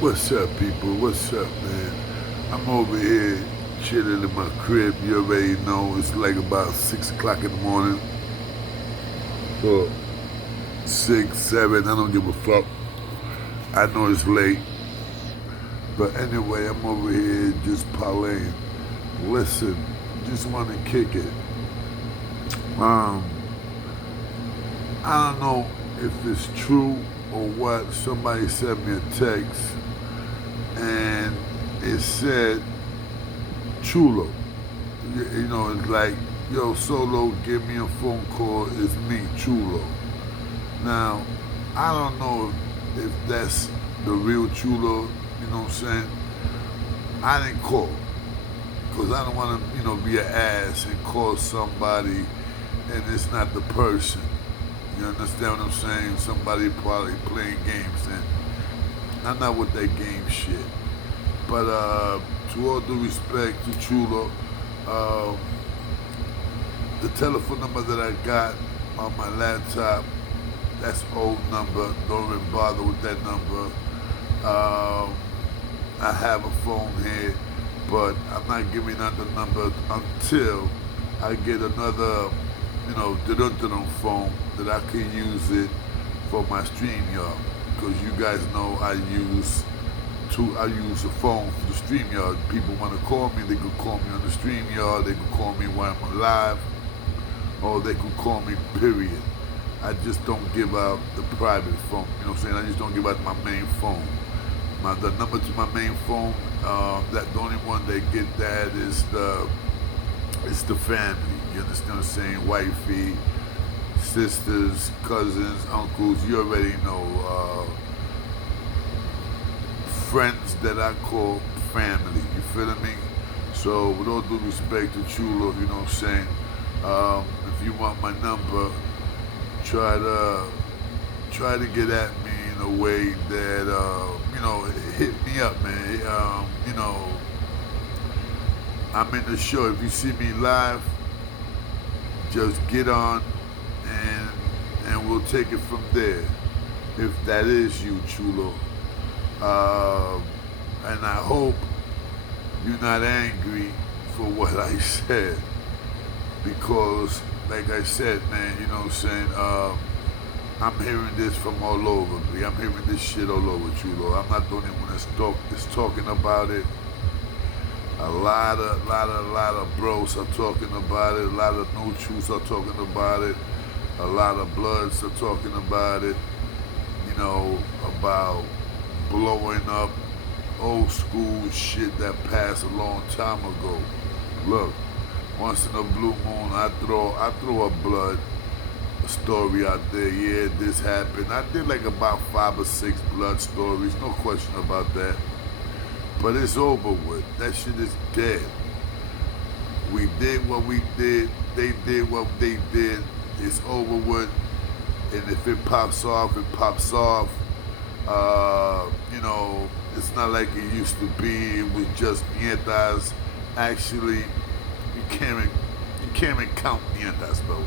What's up, people? What's up, man? I'm over here chilling in my crib. You already know it's like about 6 o'clock in the morning. Or 6, 7, I don't give a fuck. I know it's late. But anyway, I'm over here just parlaying. Listen, just want to kick it. Um, I don't know if it's true or what. Somebody sent me a text and it said Chulo. You know, it's like, yo, Solo, give me a phone call. It's me, Chulo. Now, I don't know if that's the real Chulo, you know what I'm saying? I didn't call because I don't want to, be an ass and call somebody and it's not the person. You understand what I'm saying? Somebody probably playing games and I'm not with that game shit. But to all due respect to Chulo, um, the telephone number that I got on my laptop, that's old number. Don't even bother with that number. I have a phone here, but I'm not giving out the number until I get another, dun phone that I can use it for my StreamYard. Because you guys know I use a phone for the StreamYard. People want to call me, they could call me on the StreamYard, they could call me while I'm alive, or they could call me, period. I just don't give out the private phone, you know what I'm saying? I just don't give out my main phone. The number to my main phone, that the only one that get that is it's the family. You understand what I'm saying? Wifey, sisters, cousins, uncles, you already know. Friends that I call family, you feeling me? So with all due respect to Chulo, you know what I'm saying? If you want my number, try to get at me in a way that hit me up, man. I'm in the show. If you see me live, just get on and we'll take it from there. If that is you, Chulo. And I hope you're not angry for what I said. Because, like I said, man, you know what I'm saying? I'm hearing this from all over me. I'm hearing this shit all over, Chulo. I'm not the only one that's talking about it. A lot of bros are talking about it. A lot of no truths are talking about it. A lot of bloods are talking about it. About blowing up old school shit that passed a long time ago. Look, once in a blue moon, I throw a blood story out there. Yeah, this happened. I did like about 5 or 6 blood stories, no question about that. But it's over with. That shit is dead. We did what we did. They did what they did. It's over with. And if it pops off, it pops off. It's not like it used to be. It was just nietas. Actually, you can't even count nietas though.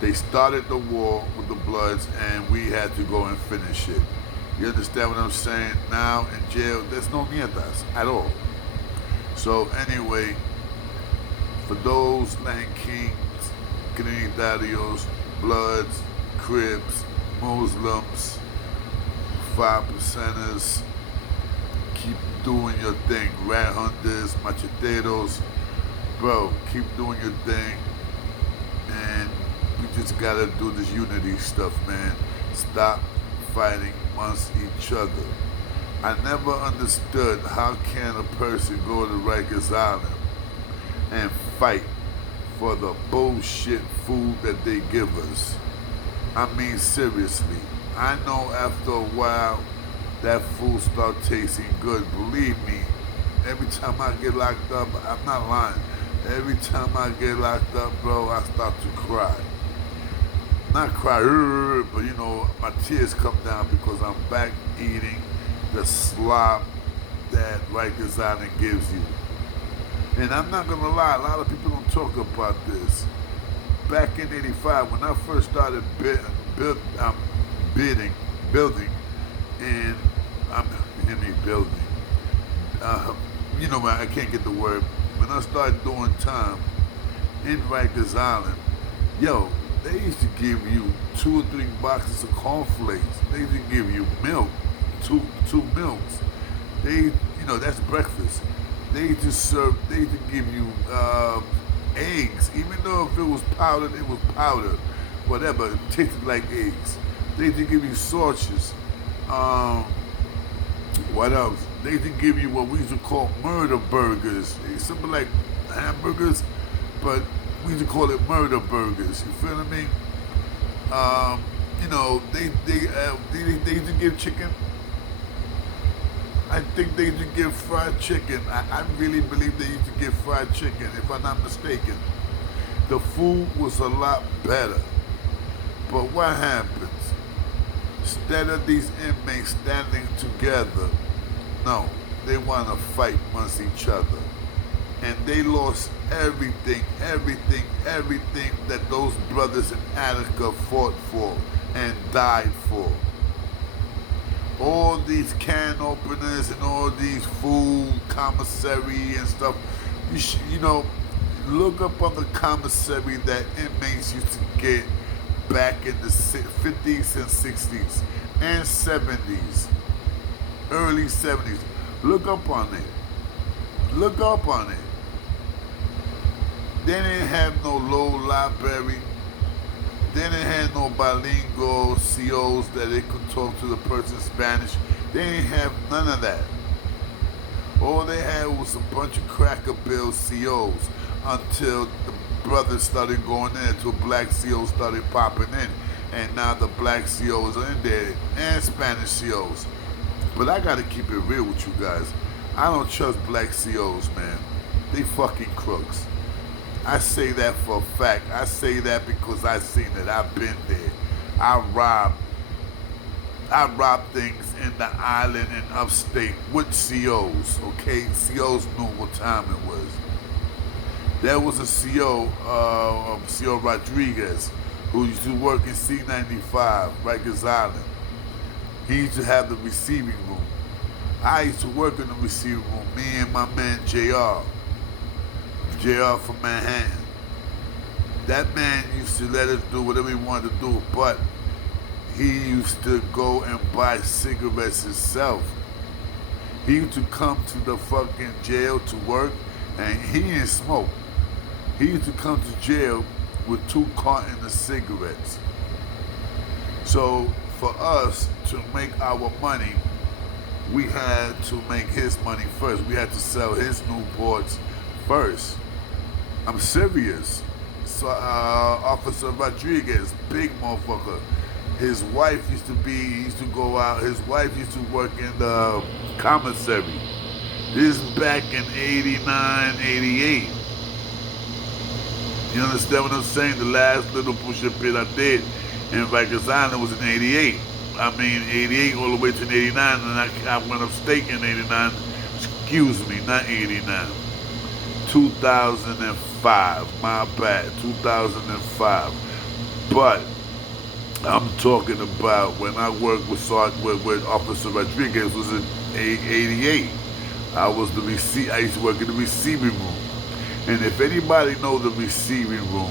They started the war with the Bloods, and we had to go and finish it. You understand what I'm saying? Now in jail, there's no nietas at all. So anyway, for those Land Kings, Trinitarios, Bloods, Crips, Muslims, 5%ers, keep doing your thing. Rat hunters, macheteros, bro, keep doing your thing. And we just gotta do this unity stuff, man. Stop fighting amongst each other. I never understood how can a person go to Rikers Island and fight for the bullshit food that they give us. I mean, seriously. I know after a while that food start tasting good. Believe me, every time I get locked up, I'm not lying. Every time I get locked up, bro, I start to cry. Not cry, but my tears come down because I'm back eating the slop that Rikers Island gives you. And I'm not gonna lie, a lot of people don't talk about this. Back in '85, when I first started building, and in a building. Uh, man, I can't get the word. When I started doing time in Rikers Island, yo, they used to give you 2 or 3 boxes of cornflakes. They used to give you milk, two milks. That's breakfast. They used to serve. They used to give you eggs, even though if it was powdered, it was powdered. Whatever, it tasted like eggs. They used to give you sausages. Um, what else? They used to give you what we used to call murder burgers. It's something like hamburgers, but we used to call it murder burgers. You feel what I mean? They used to give chicken. I think they used to give fried chicken. I really believe they used to give fried chicken, if I'm not mistaken. The food was a lot better. But what happens? Instead of these inmates standing together, no, they want to fight amongst each other. And they lost everything that those brothers in Attica fought for and died for. All these can openers and all these food commissary and stuff. Look up on the commissary that inmates used to get back in the 50s and 60s and 70s, early 70s. Look up on it. Look up on it. They didn't have no low library. They didn't have no bilingual COs that they could talk to the person Spanish. They didn't have none of that. All they had was a bunch of Cracker Bill COs until the brothers started going in, until black COs started popping in. And now the black COs are in there and Spanish COs. But I gotta keep it real with you guys. I don't trust black COs, man. They fucking crooks. I say that for a fact. I say that because I've seen it. I've been there. I robbed things in the island and upstate with COs, okay? COs knew what time it was. There was a CO Rodriguez, who used to work in C95, Rikers Island. He used to have the receiving room. I used to work in the receiving room, me and my man JR from Manhattan. That man used to let us do whatever he wanted to do, but he used to go and buy cigarettes himself. He used to come to the fucking jail to work, and he didn't smoke. He used to come to jail with 2 cartons of cigarettes. So for us to make our money, we had to make his money first. We had to sell his Newports first. I'm serious. So, Officer Rodriguez, big motherfucker. His wife used to go out. His wife used to work in the commissary. This is back in 89, 88. You understand what I'm saying? The last little push-up bit I did in Rikers Island was in 88. I mean, 88 all the way to 89, and I went upstate in 89. Excuse me, not 89. 2005, my bad, 2005. But I'm talking about when I worked with Officer Rodriguez was in 88. I used to work in the receiving room. And if anybody knows the receiving room,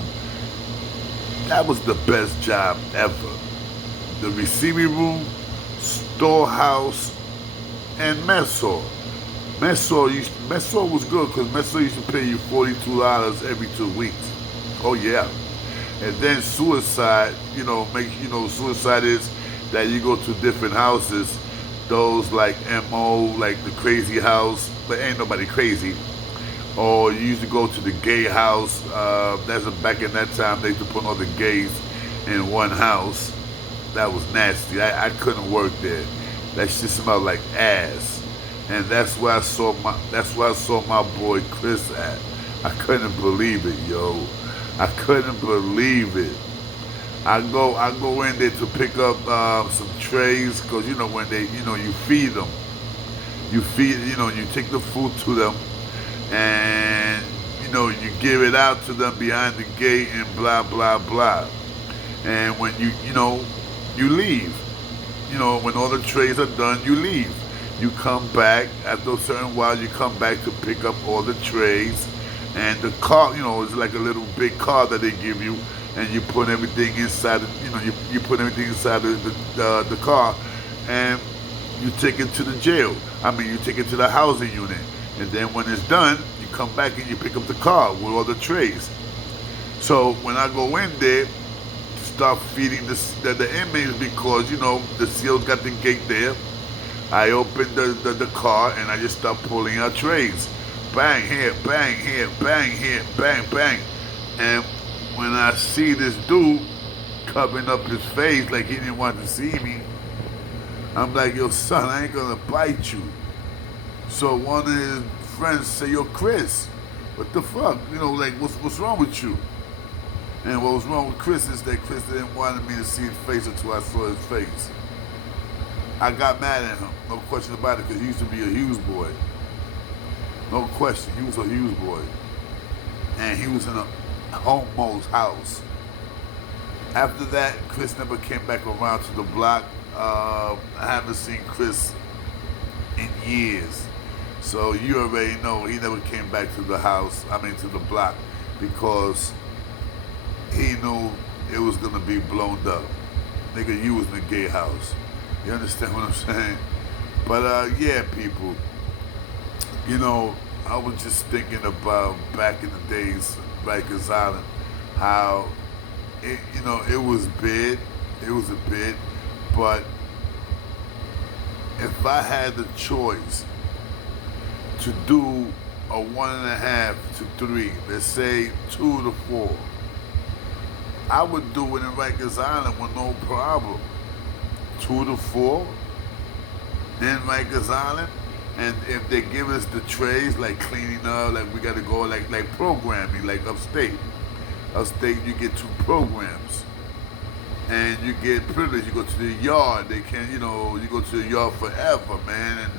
that was the best job ever. The receiving room, storehouse, and mess hall. Mess hall was good because mess hall used to pay you $42 every 2 weeks. Oh yeah. And then suicide, suicide is that you go to different houses, those like MO, like the crazy house, but ain't nobody crazy. Or you used to go to the gay house. Back in that time, they used to put all the gays in one house. That was nasty. I couldn't work there. That shit smelled like ass. And that's where I saw my boy Chris at. I couldn't believe it, yo. I couldn't believe it. I go in there to pick up some trays, because when you feed them. You take the food to them, and you give it out to them behind the gate and blah blah blah. And when you leave. When all the trays are done, you leave. You come back after a certain while. You come back to pick up all the trays, and the car, is like a little big car that they give you, and you put everything inside. You put everything inside the car, and you take it to the jail. I mean, you take it to the housing unit, and then when it's done, you come back and you pick up the car with all the trays. So when I go in there to start feeding the inmates, because the SEALs got the gate there, I open the car and I just start pulling out trays. Bang here, bang here, bang here, bang, bang. And when I see this dude covering up his face like he didn't want to see me, I'm like, yo, son, I ain't gonna bite you. So one of his friends say, yo, Chris, what the fuck? Like, what's wrong with you? And what was wrong with Chris is that Chris didn't want me to see his face until I saw his face. I got mad at him, no question about it, because he used to be a Hughes boy. No question, he was a Hughes boy. And he was in a homo's house. After that, Chris never came back around to the block. I haven't seen Chris in years. So you already know he never came back to the block, because he knew it was gonna be blown up. Nigga, you was in the gay house. You understand what I'm saying? But yeah, people, I was just thinking about back in the days, Rikers Island, how it was big, but if I had the choice to do a 1.5 to 3, let's say 2 to 4, I would do it in Rikers Island with no problem. 2 to 4 in Rikers Island, and if they give us the trays, like cleaning up, like we got to go, like programming, like upstate. Upstate, you get 2 programs, and you get privilege. You go to the yard. They can, you go to the yard forever, man.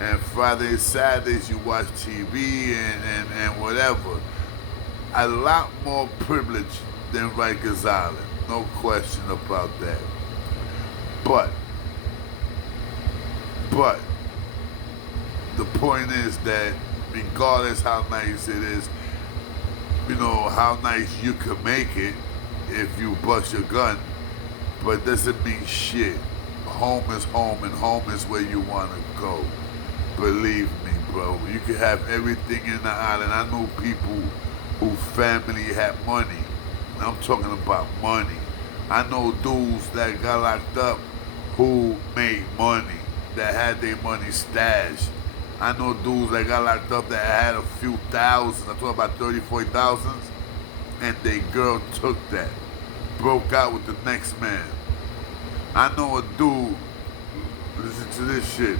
And Fridays, Saturdays, you watch TV and whatever. A lot more privilege than Rikers Island, no question about that. But the point is that regardless how nice it is, how nice you can make it if you bust your gun, but doesn't mean shit. Home is home, and home is where you want to go. Believe me, bro. You can have everything in the island. I know people who family had money. I'm talking about money. I know dudes that got locked up who made money, that had their money stashed. I know dudes that got locked up that had a few thousands. I'm talking about 30, 40,000, and their girl took that, broke out with the next man. I know a dude, listen to this shit.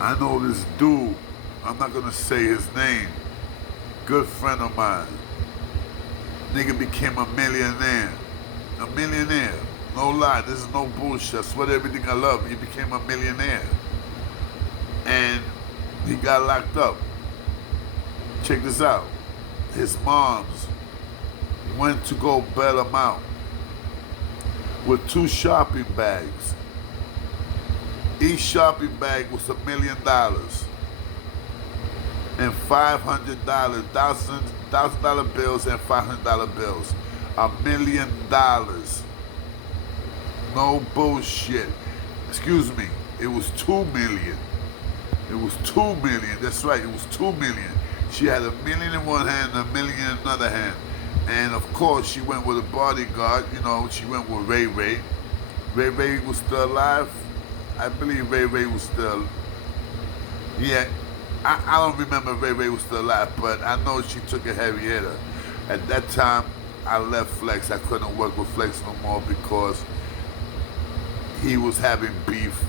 I know this dude, I'm not gonna say his name, good friend of mine. Nigga became a millionaire. A millionaire. No lie, this is no bullshit. I swear to everything I love. He became a millionaire. And he got locked up. Check this out. His moms went to go bail him out with 2 shopping bags. Each shopping bag was $1 million. And $500, $1,000 bills and $500 bills. $1 million. No bullshit. Excuse me. It was 2 million. It was 2 million. That's right. It was 2 million. She had $1 million in one hand and $1 million in another hand. And of course, she went with a bodyguard. She went with Ray Ray. Ray Ray was still alive. I believe Ray Ray was still. Yeah, I don't remember Ray Ray was still alive, but I know she took a heavy hitter. At that time, I left Flex. I couldn't work with Flex no more because he was having beef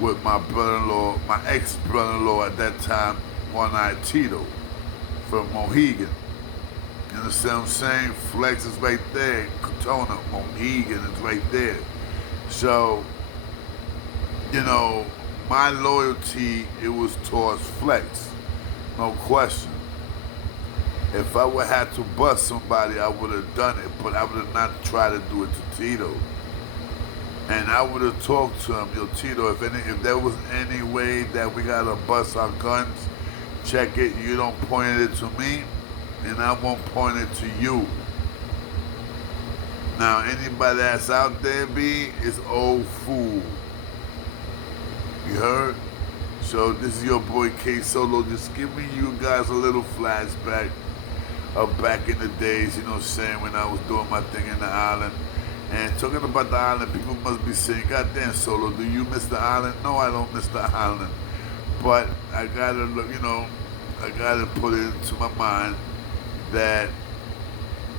with my brother-in-law, my ex-brother-in-law at that time, One-Eyed Tito from Mohegan. You understand what I'm saying? Flex is right there. Katona, Mohegan is right there. So, my loyalty, it was towards Flex. No question. If I would have to bust somebody, I would have done it, but I would have not tried to do it to Tito. And I would have talked to him, yo, Tito, if there was any way that we gotta bust our guns, check it, you don't point it to me, and I won't point it to you. Now, anybody that's out there, B, is old fool. You heard? So this is your boy K Solo, just giving you guys a little flashback of back in the days, you know what I'm saying, when I was doing my thing in the island. And talking about the island, people must be saying, God damn, Solo, do you miss the island? No, I don't miss the island. But I gotta look, I gotta put it into my mind that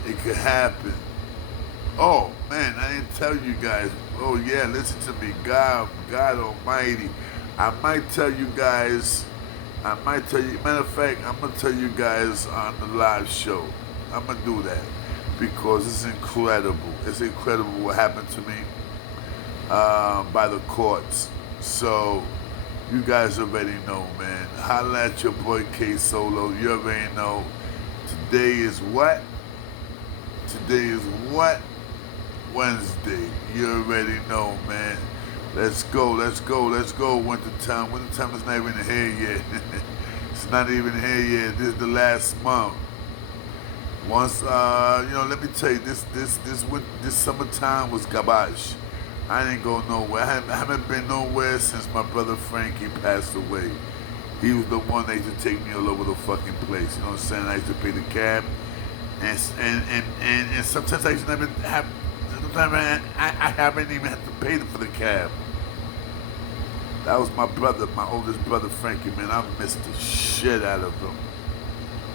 it could happen. Oh, man, I didn't tell you guys. Oh, yeah, listen to me. God Almighty. I might tell you, matter of fact, I'm going to tell you guys on the live show. I'm going to do that because it's incredible. It's incredible what happened to me by the courts. So you guys already know, man. Holla at your boy K Solo. You already know. Today is what? Wednesday. You already know, man. Let's go. Wintertime. Wintertime is not even here yet. It's not even here yet. This is the last month. Once, let me tell you, this summertime was garbage. I didn't go nowhere. I haven't been nowhere since my brother Frankie passed away. He was the one that used to take me all over the fucking place. You know what I'm saying? I used to pay the cab, and sometimes I used to never have. Sometimes I haven't even had to pay for the cab. That was my brother, my oldest brother Frankie, man. I missed the shit out of him.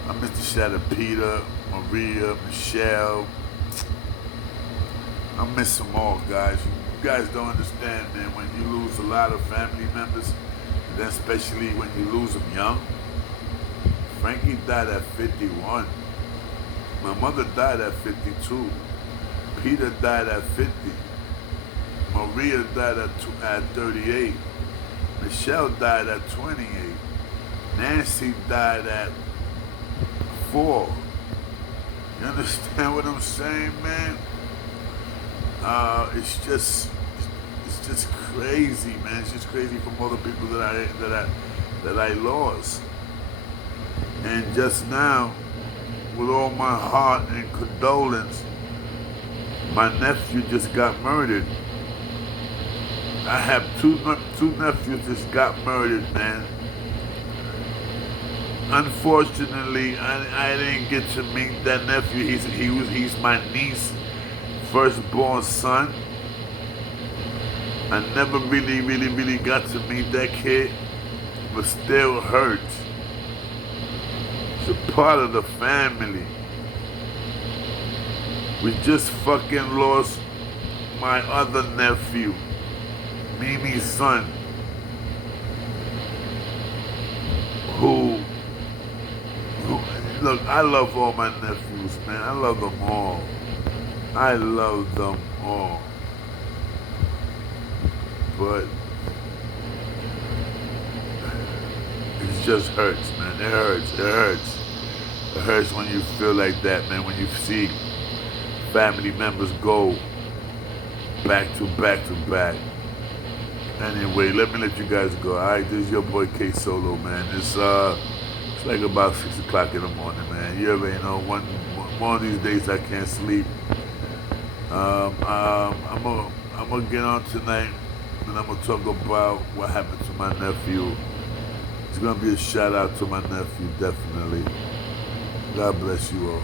I missed the shit out of Peter, Maria, Michelle. I miss them all, guys. You guys don't understand, man, when you lose a lot of family members, and then especially when you lose them young. Frankie died at 51. My mother died at 52. Peter died at 50. Maria died at 38. Michelle died at 28. Nancy died at 4. You understand what I'm saying, man? It's just crazy, man. It's just crazy from all the people that I lost. And just now, with all my heart and condolence, my nephew just got murdered. I have two nephews just got murdered, man. Unfortunately, I didn't get to meet that nephew. He's my niece's firstborn son. I never really got to meet that kid, but still hurts. It's a part of the family. We just fucking lost my other nephew, Mimi's son, who, look, I love all my nephews, man. I love them all. But it just hurts, man. It hurts. It hurts when you feel like that, man. When you see family members go back to back. Anyway, let me let you guys go. All right, this is your boy K Solo, man. It's like about 6 o'clock in the morning, man. You already know. One of these days I can't sleep. I'm gonna get on tonight, and I'm gonna talk about what happened to my nephew. It's gonna be a shout out to my nephew, definitely. God bless you all.